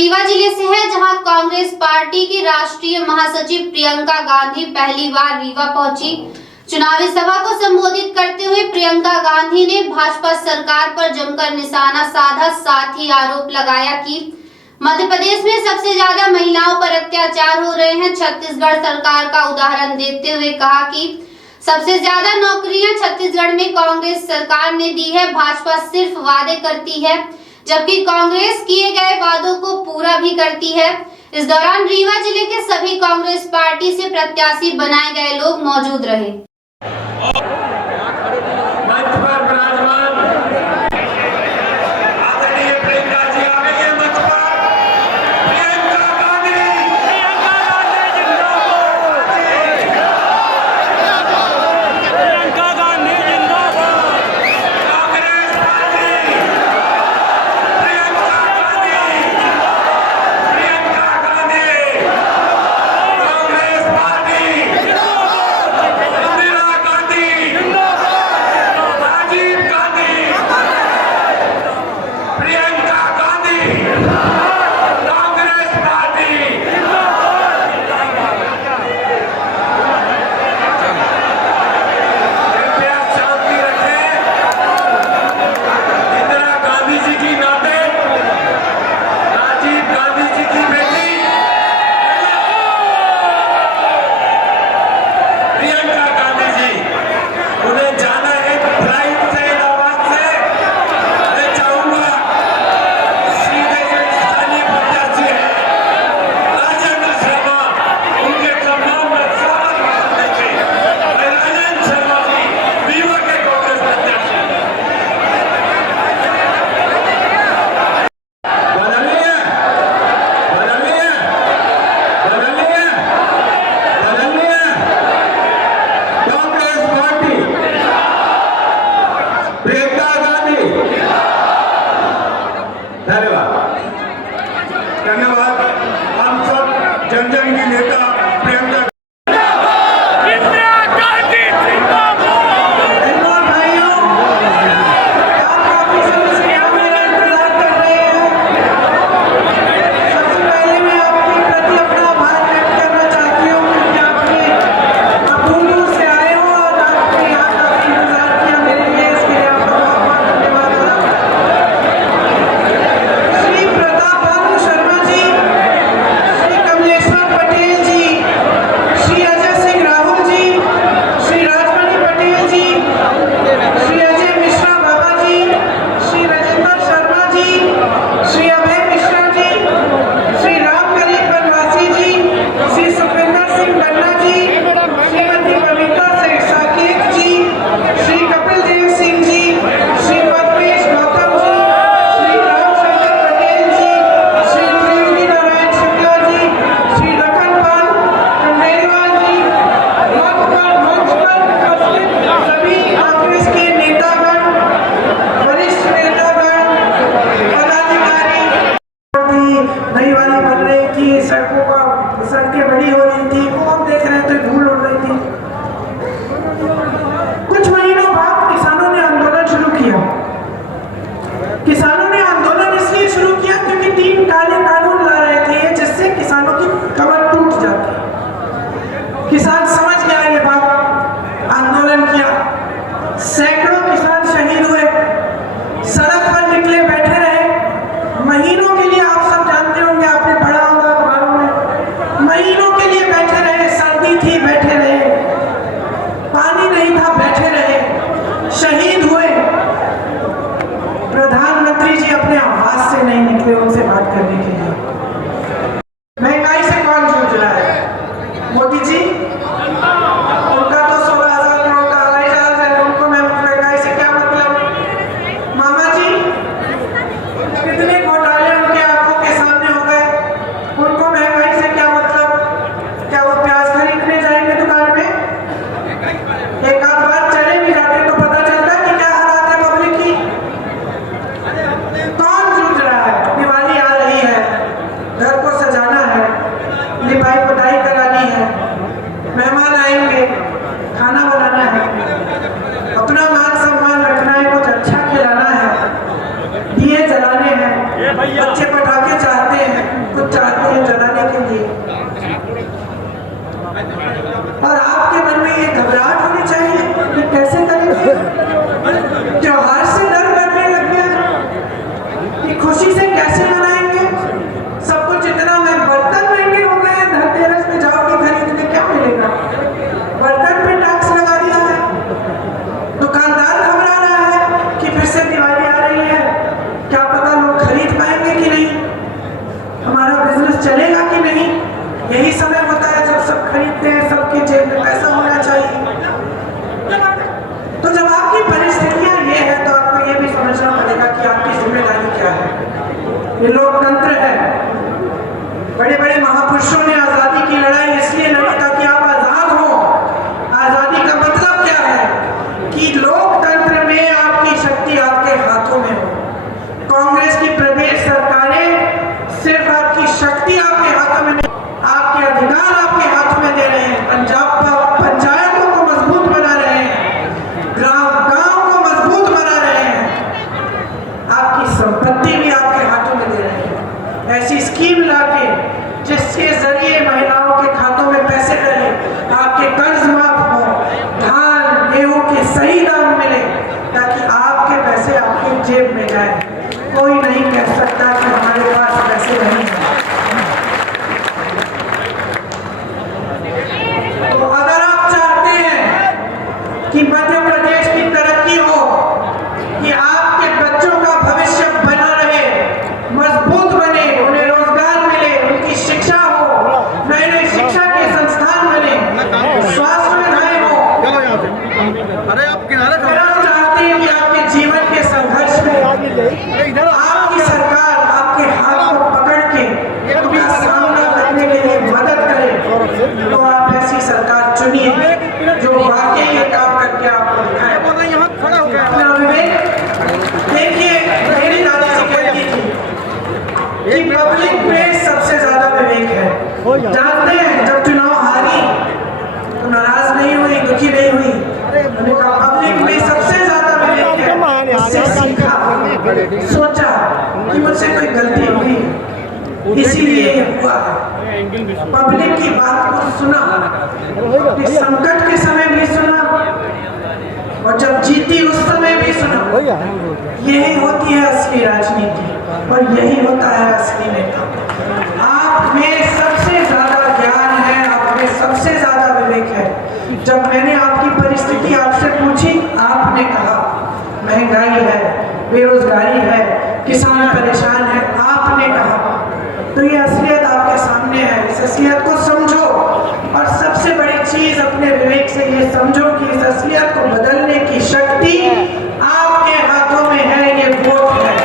रीवा जिले से है, जहां कांग्रेस पार्टी की राष्ट्रीय महासचिव प्रियंका गांधी पहली बार रीवा पहुंची। चुनावी सभा को संबोधित करते हुए प्रियंका गांधी ने भाजपा सरकार पर जमकर निशाना साधा, साथ ही आरोप लगाया कि मध्य प्रदेश में सबसे ज्यादा महिलाओं पर अत्याचार हो रहे हैं। छत्तीसगढ़ सरकार का उदाहरण देते हुए कहा कि सबसे ज्यादा नौकरियां छत्तीसगढ़ में कांग्रेस सरकार ने दी है। भाजपा सिर्फ वादे करती है, जबकि कांग्रेस किए गए वादों को पूरा भी करती है। इस दौरान रीवा जिले के सभी कांग्रेस पार्टी से प्रत्याशी बनाए गए लोग मौजूद रहे। धन्यवाद। हम सब जन जन की नेता प्रियंका सड़कें बड़ी हो रही थी, कौन देख रहे थे, धूल उड़ रही थी। कुछ महीनों बाद किसानों ने आंदोलन शुरू किया। किसानों ने आंदोलन इसलिए शुरू किया क्योंकि 3 काले कानून ला रहे थे जिससे किसानों की कमर टूट जाती। किसान समझ गया ये बात, आंदोलन किया। सैकड़ों किसान शहीद हुए, सड़क पर निकले, बैठे रहे महीनों के लिए। आप सब जानते होंगे, आपने पढ़ा होगा अखबारों में, महीनों के लिए बैठे रहे। सर्दी थी, बैठे रहे, पानी नहीं था, बैठे रहे, शहीद हुए। प्रधानमंत्री जी अपने आवास से नहीं निकले उनसे बात करने के लिए। महंगाई से कौन जूझ रहा है? मोदी जी। उनका तो 16,000 करोड़ का हवाई जहाज है, उनको महंगाई से क्या मतलब? मामा जी, कितने घोटाले उनके आंखों के सामने हो गए, उनको महंगाई से क्या मतलब? क्या वो प्याज खरीदने जाएंगे दुकान में? एक आध बार चले भी जाते तो पता चलता कि क्या हालात है पब्लिक की। कौन जूझ रहा है? दिवाली आ रही है, घर को सजाना है, लिपाई पुताई करानी है, मेहमान आएंगे, खाना बनाना है, अपना मान सम्मान रखना है, कुछ अच्छा खिलाना है, दिए जलाने हैं, बच्चे पटाखे चाहते हैं। ये लोकतंत्र है। बड़े बड़े महापुरुषों ने आजादी की लड़ाई इसलिए लड़ी ताकि आप आजाद हो। आजादी का मतलब क्या है कि लोकतंत्र में आपकी शक्ति आपके हाथों में हो। कांग्रेस की प्रदेश सरकारें सिर्फ आपकी शक्ति आपके हाथों में नहीं, आपके अधिकार आपके हाथ में दे रहे हैं। पंचायतों को मजबूत बना रहे हैं, गांव को मजबूत बना रहे हैं, आपकी संपत्ति भी आपके हाथों में दे रहे हैं। ऐसी स्कीम लाके जिसके जरिए महिलाओं के खातों में पैसे डले, आपके कर्ज माफ हो, धान गेहूं के सही दाम मिले, ताकि आपके पैसे आपकी जेब में जाए। कोई नहीं कह सकता कि हमारे पास पैसे नहीं है। तो अगर आप चाहते हैं कि मध्य प्रदेश की तरक्की हो, कि आपके बच्चों का भविष्य बना रहे, मजबूत बने, उन्हें रोजगार मिले, उनकी शिक्षा हो, नए नए शिक्षा के संस्थान बने, स्वास्थ्य सुविधाएं हो, अरे आप किनारे अगर आप चाहते हैं कि आपके जीवन के संघर्ष में आपकी सरकार आपके हाथ को पकड़ के उनका सामना करने के लिए मदद करे, तो आप ऐसी सरकार चुनिए जो वाकई ये काम करके आपको दिखाए। अपना विवेक देखिए, मेरी दादी से कहती थी कि पब्लिक में सबसे ज्यादा विवेक है। जानते हैं जब चुनाव हारी तो नाराज नहीं हुई, दुखी नहीं हुई, मैंने कहा पब्लिक में सबसे ज्यादा विवेक है। उससे सीखा, सोचा कि मुझसे कोई गलती हुई इसीलिए ये हुआ है। पब्लिक की बात को सुना, कि संकट के समय भी सुना और जब जीती उस समय भी सुना। यही होती है असली राजनीति और यही होता है असली नेता। आप में सबसे ज्यादा ज्ञान है, आप में सबसे ज्यादा विवेक है। जब मैंने आपकी परिस्थिति आपसे पूछी, आपने कहा महंगाई है, बेरोजगारी है, किसान परेशान है, आपने कहा। तो ये असलियत आपके सामने है, इस असलियत को समझो। और सबसे बड़ी चीज अपने विवेक से ये समझो कि इस असलियत को बदलने की शक्ति आपके हाथों में है, ये वोट है।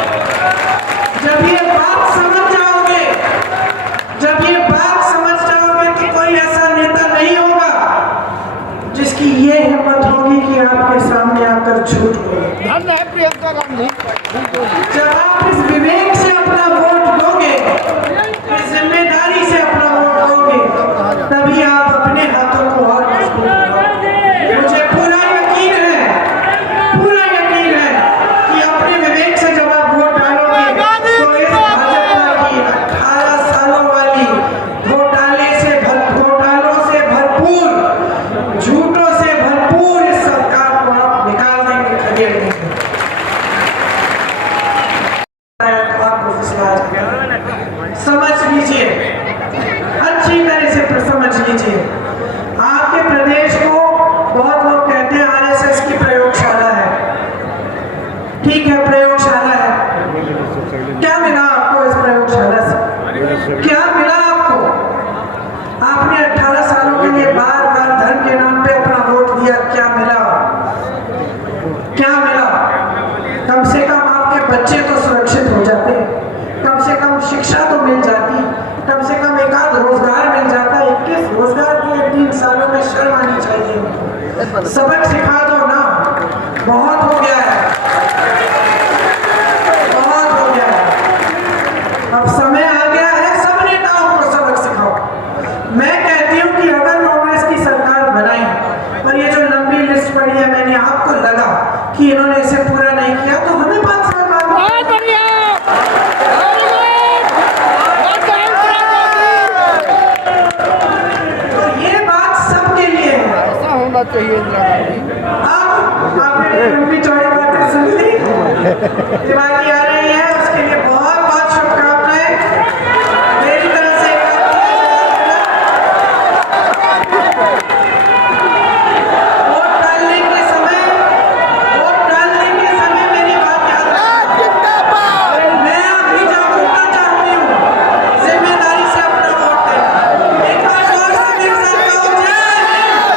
जब ये बात समझ जाओगे, जब ये बात समझ जाओगे तो कोई ऐसा नेता नहीं होगा जिसकी ये हिम्मत होगी कि आपके सामने आकर झूठ बोले। धन्य है प्रियंका गांधी। जब आप इस विवेक से अपना वोट दोगे, इस जिम्मेदारी से अपना वोट दोगे, तभी आप अपने हाथों को और मजबूत करोगे। मुझे पूरा यकीन है कि अपने विवेक से जब आप वोट डालोगे तो इस भाजपा की 18 सालों वाली घोटालों से भरपूर, झूठों से भरपूर इस सरकार को आप निकाल देंगे, खदेड़ देंगे। समझ लीजिए, अच्छी तरह से समझ लीजिए। आपके प्रदेश को बहुत लोग कहते हैं आरएसएस की प्रयोगशाला है। ठीक है, प्रयोगशाला है। क्या मिला आपको इस प्रयोगशाला से? क्या मिला आपको? आपने 18 सालों के लिए बार बार धन के नाम पे अपना वोट दिया, क्या मिला? क्या मिला? कम से कम आपके बच्चे तो सुरक्षित हो जाते, कम से कम शिक्षा तो मिल जाती, कम से कम एक आध रोजगार मिल जाता। 21 रोजगार के 3 सालों में शर्म आनी चाहिए। सबक सिखा दो ना, बहुत हो गया है, बहुत हो गया है। अब समय आ गया है, सब नेताओं को सबक सिखाओ। मैं कहती हूँ कि अगर कांग्रेस की सरकार बनाई और ये जो लंबी लिस्ट पड़ी है, मैंने आपको लगा कि इन्होंने इसे पूरा नहीं किया, तो हमें 5 साल बाद चाहिए। आपने लंबी चौड़ी बातें सुन ली, दिवाली आ रही है, उसके लिए बहुत बहुत शुभकामनाएं मेरी तरफ से। वोट डालने के समय मेरी बात याद रखना। मैं अभी जागरूकता चाहती हूँ, जिम्मेदारी से अपना वोट दें। एक बार जोर से मेरे साथ कहो, जय हिंद।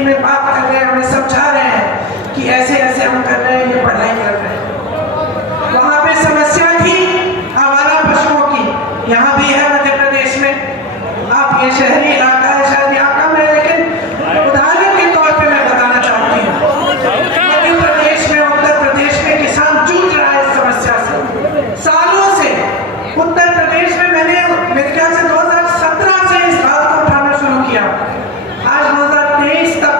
मीटिंग में बात कर रहे हैं, हमें समझा रहे हैं कि ऐसे ऐसे हम कर रहे हैं, ये पढ़ाई कर रहे हैं। वहाँ पे समस्या थी आवारा पशुओं की, यहाँ भी है मध्य प्रदेश में। आप ये शहरी इलाका है, शायद यहाँ कम है, लेकिन उदाहरण के तौर पे मैं बताना चाहती हूँ, मध्य प्रदेश में, उत्तर प्रदेश में किसान जूझ रहा है इस समस्या से सालों से। उत्तर प्रदेश में मैंने मेरे ख्याल से 2017 से इस बात को उठाना शुरू किया, आज 2023 तक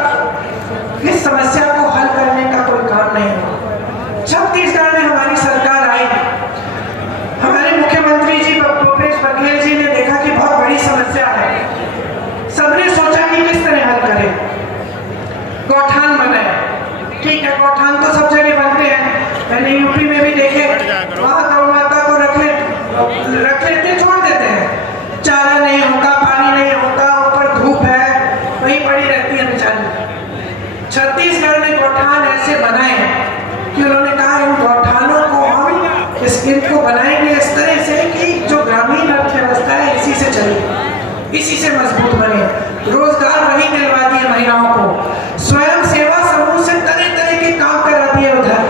इस समस्या को हल करने का कोई काम नहीं हुआ। छत्तीसगढ़ में हमारी सरकार आई, हमारे मुख्यमंत्री जी भूपेश बघेल जी ने देखा कि बहुत बड़ी समस्या है, सबने सोचा कि किस तरह हल करें, गौठान बनाए। ठीक है, गौठान तो सब जगह बनते हैं, मैंने यूपी में भी देखे, वहां गौ माता को रख लेते छोड़ देते हैं, चारा नहीं होता, पानी नहीं होता, ऊपर धूप है, वही पड़ी रहती है बेचारी। छत्तीसगढ़ ने गौठान ऐसे बनाए कि उन्होंने कहा इन गौठानों को हम इनको बनाएंगे इस तरह से कि जो ग्रामीण अर्थव्यवस्था है इसी से चले, इसी से मजबूत बने, रोजगार वही दिलवा दिए महिलाओं को, स्वयं सेवा समूह से तरह तरह के काम करा दिए। उधर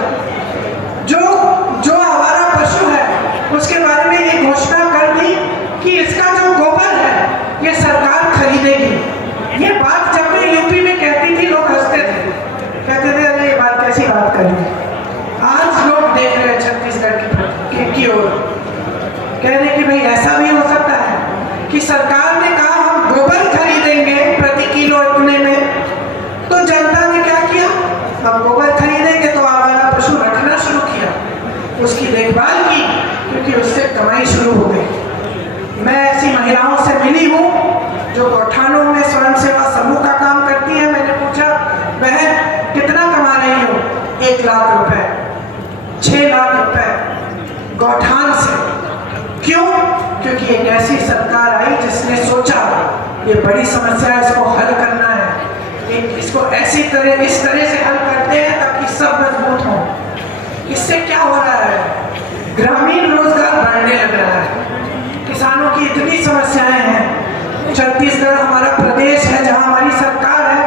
जो आवारा पशु है उसके बारे में एक घोषणा कर दी कि इसका जो गोबर है ये सरकार खरीदेगी। ये बात जब मैं यूपी में कहती थी लोग हंसते थे, कहते थे अरे ये बात कैसी बात कर रही है। आज लोग देख रहे हैं छत्तीसगढ़ की ओर, कह रहे कि भाई ऐसा भी हो सकता है कि सरकार ने कहा हम गोबर खरीदेंगे प्रति किलो इतने में, तो जनता ने क्या किया, अब गोबर खरीदेंगे तो आवारा पशु रखना शुरू किया, उसकी देखभाल की, क्योंकि उससे कमाई शुरू हो गई। मैं ऐसी महिलाओं से मिली हूँ जो गौठानों में स्वयं सेवा समूह का काम करती है। मैंने पूछा बहन कितना कमा रही हो, 1 लाख रुपए, 6 लाख रुपए गौठान से। क्यों? क्योंकि एक ऐसी सरकार आई जिसने सोचा ये बड़ी समस्या है, इसको हल करना है, इसको इस तरह से हल करते हैं ताकि सब मजबूत हो। इससे क्या हो रहा है, ग्रामीण रोजगार बढ़ने लग रहा है। किसानों की इतनी समस्याएं हैं, छत्तीसगढ़ हमारा प्रदेश है जहां हमारी सरकार है,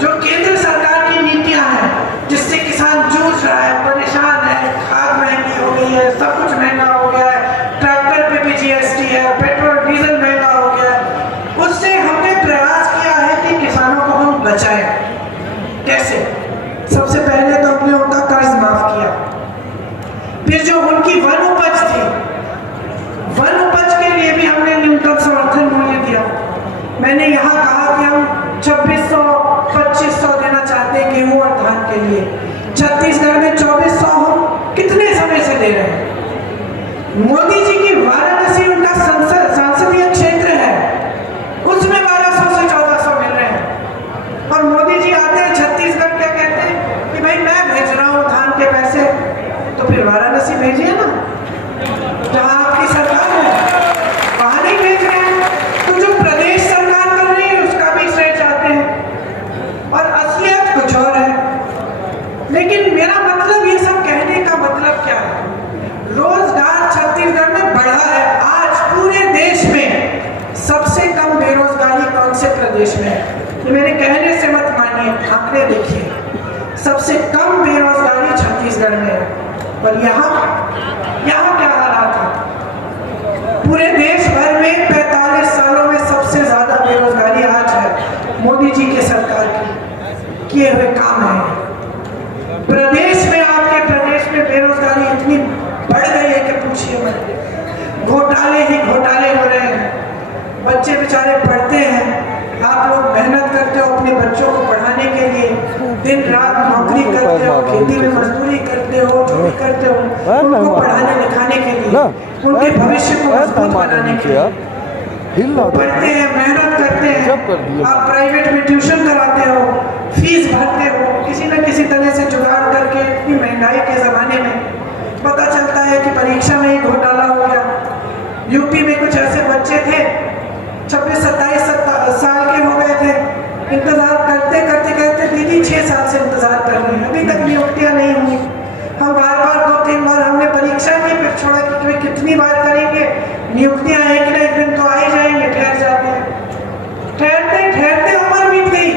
जो केंद्र सरकार की नीतियां हैं जिससे किसान जूझ रहा है, परेशान है, खाद महंगी हो गई है, सब कुछ महंगा हो गया है, ट्रैक्टर पे भी जीएसटी है, पेट्रोल डीजल महंगा हो गया है। उससे हमने प्रयास किया है कि किसानों को हम बचाएं। कैसे? सबसे पहले तो हमने उनका कर्ज माफ किया, फिर जो उनकी वन उपज थी, वन उपज के लिए भी हमने न्यूनतम समर्थन मूल्य दिया। मैंने यहाँ कहा कि हम 2600-2500 देना चाहते हैं गेहूं और धान के लिए, छत्तीसगढ़ में 2400 हम कितने समय से दे रहे हैं। मोदी जी की वाराणसी उनका संसदीय क्षेत्र है, उसमें 1200 से 1400 मिल रहे हैं, और मोदी जी आते हैं छत्तीसगढ़, क्या कहते हैं कि भाई मैं भेज रहा हूँ धान के पैसे, तो फिर वाराणसी भेजिए ना, जहाँ आपकी सरकार है, वहाँ नहीं भेज रहे हैं। तो जो प्रदेश सरकार कर रही है उसका भी श्रेय चाहते हैं, और असलियत कुछ और है। लेकिन मेरा मतलब, ये सब कहने का मतलब क्या है, रोजगार छत्तीसगढ़ में बढ़ा है। आज पूरे देश में सबसे कम बेरोजगारी कौन से प्रदेश में है? ये मेरे कहने से मत मानिए, आंकड़े देखिए, सबसे कम बेरोजगारी छत्तीसगढ़ में है। और यहाँ क्या हालात है, पूरे देश भर में 45 सालों में सबसे ज्यादा बेरोजगारी आज है मोदी जी की सरकार की किए हुए काम है। प्रदेश में, आपके प्रदेश में बेरोजगारी इतनी बढ़ गई है कि पूछिए मत, घोटाले ही घोटाले हो रहे हैं, बच्चे बेचारे पढ़ते हैं, आप लोग मेहनत करते हो अपने बच्चों को पढ़ाने के लिए, दिन रात नौकरी करते हो, खेती में मजदूरी करते हो, जो भी करते हो, उनको पढ़ाने लिखाने के लिए, उनके भविष्य को मजबूत बनाने के लिए पढ़ते हैं, मेहनत करते हैं। आप प्राइवेट में ट्यूशन कराते हो, फीस भरते हो, किसी न किसी तरह से जुगाड़ करके। इतनी महंगाई के जमाने में पता चलता है कि परीक्षा में ही घोटाला हो गया। यूपी में कुछ ऐसे बच्चे थे, 26-27 साल के हो गए थे, इंतजार करते करते करते दीदी 6 साल से इंतजार कर रहे हैं, अभी तक नियुक्तियां नहीं हुई। हम बार 2-3 बार हमने परीक्षा की, फिर छोड़ा कि कितनी बार करेंगे, नियुक्तियां एक न एक दिन तो आ ही जाएंगे, ठहर जाते हैं। ठहरते ठहरते उम्र बीत गई,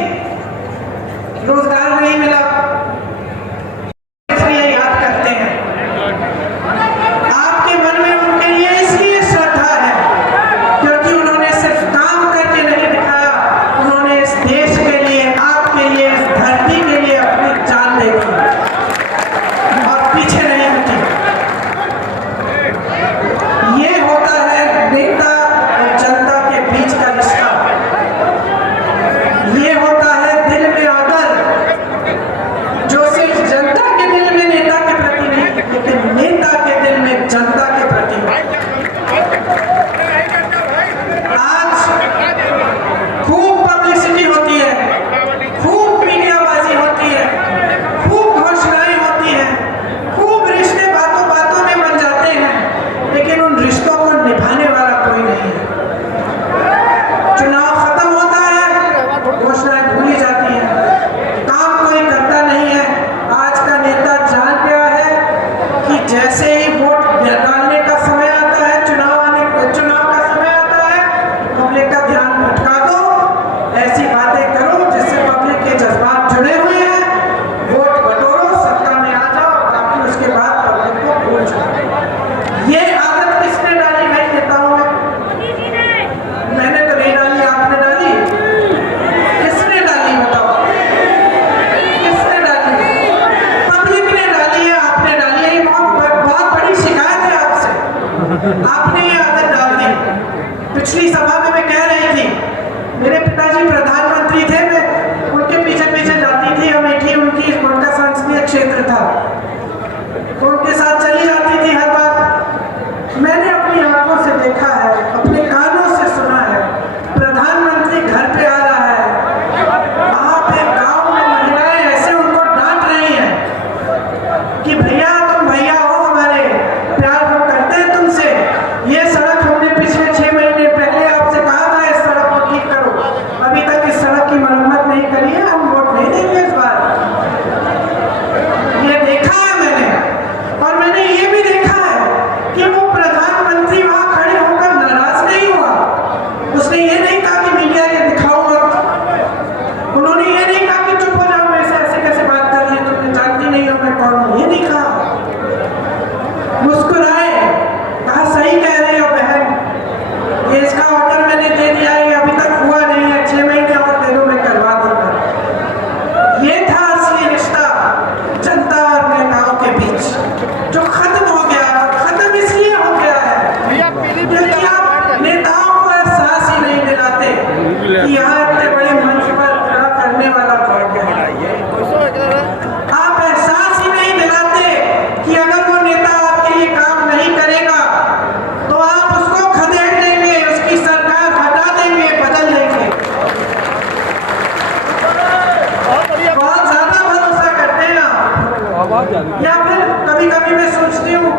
या फिर कभी कभी मैं सोचती हूँ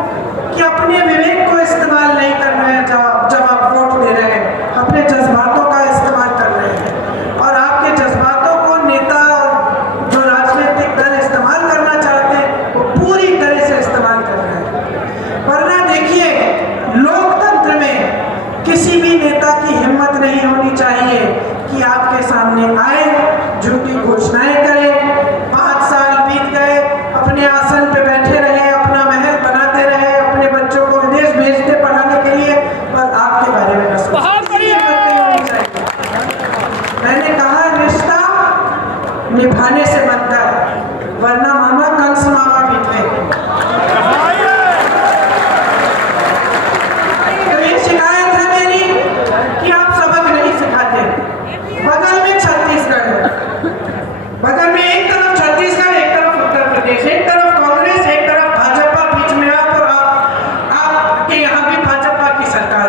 कि अपने विवेक को इस्तेमाल नहीं कर रहे हैं जब आप वोट दे रहे हैं, अपने जज्बातों का इस्तेमाल कर रहे हैं और आपके जज्बातों को नेता और जो राजनीतिक दल इस्तेमाल करना चाहते हैं वो पूरी तरह से इस्तेमाल कर रहे हैं। वरना देखिए, लोकतंत्र में किसी भी नेता की हिम्मत नहीं होनी चाहिए कि आपके सामने आए, झूठी घोषणाएं करे, 5 साल बीत गए, अपने आसन पे बैठे रहे, अपना महल बनाते रहे, अपने बच्चों को विदेश भेजते पढ़ाने के लिए और आपके बारे में न सोचते। मैंने कहा, रिश्ता निभाने से बनता है, वरना मामा कंस मामा भी थे। तो ये शिकायत है मेरी कि आप सबक नहीं सिखाते। बगल में छत्तीसगढ़ है, बगल में एक तरफ छत्तीसगढ़, एक तरफ उत्तर प्रदेश, एक तरफ कांग्रेस, एक तरफ भाजपा, बीच में आप और आपके यहाँ भी भाजपा की सरकार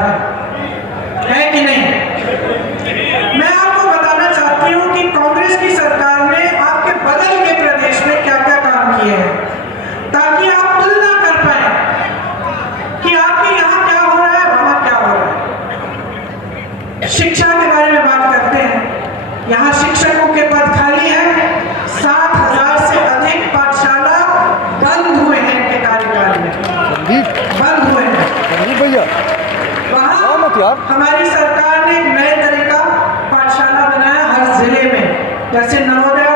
है कि नहीं? मैं आपको बताना चाहती हूँ कि कांग्रेस की सरकार ने आपके बगल के प्रदेश में क्या क्या काम किए हैं, ताकि आप तुलना कर पाए कि आपके यहाँ क्या हो रहा है, वहां क्या हो रहा है। शिक्षा के बारे में बात करते हैं। यहाँ शिक्षकों के पद खाली हैं, 7,000 से अधिक पाठशाला बंद हुए हैं इनके कार्यकाल में, बंद हुए हैं भैया। वहाँ हमारी सरकार ने एक नए तरह का पाठशाला बनाया हर जिले में, जैसे नवोदय